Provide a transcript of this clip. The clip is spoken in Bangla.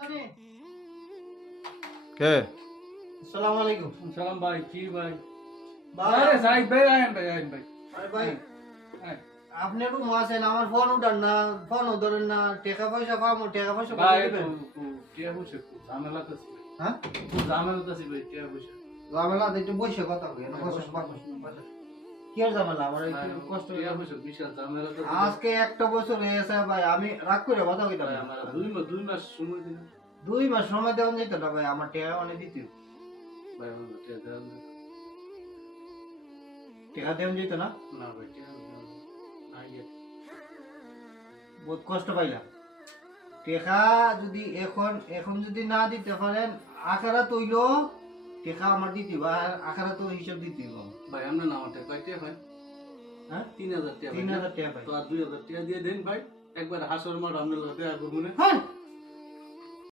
কে আসসালামু আলাইকুম। সালাম ভাই, কি ভাই? ভাই, আরে সাইদ ভাই, আয়েন ভাই, আয়েন ভাই। আরে ভাই, হ্যাঁ, আপনি রুম আছেন, আমার ফোন উঠান না, ফোন ধরেন না, টাকা পয়সা পাবো, টাকা পয়সা ভাই কবে দিবেন? টিয়া বসে খুব ঝামেলা করছি ভাই। হ্যাঁ? খুব ঝামেলা করছি ভাই, টিয়া বসে। ঝামেলা একটু বসে কথা কই, না বসে বসে। কি আর ঝামেলা, আমার একটু কষ্ট টিয়া বসে বিশাল ঝামেলা করছি। আজকে একটা বছর হয়ে গেছে ভাই, আমি রাগ করে কথা কইতাম ভাই না। আমার 2 মাস সময় দিন। 2 মাস সময় দেওয়া যেত না ভাই, আমার টাকা অনেক দিতে হবে। ভাই আমার টিয়া দেন না। টাকা দেওয়া যেত না, না ভাই, টিয়া দেন না। নাই গেছে। বহুত কষ্ট পাইলাম। টাকা যদি এখন যদি না দিতে পারেন, আখারা তৈল টাকা আমার দিতে হবে, আর আখারা তো হিসাব দিতে হবে। ভাই আমরা না আমার টাকা কয়টা হয়? হ্যাঁ, 3000 টাকা। 3000 টাকা পাই। তো আর 2000 টাকা দিয়ে দেন ভাই। একবার হাসর মার আমরা দেখা করব না। হ্যাঁ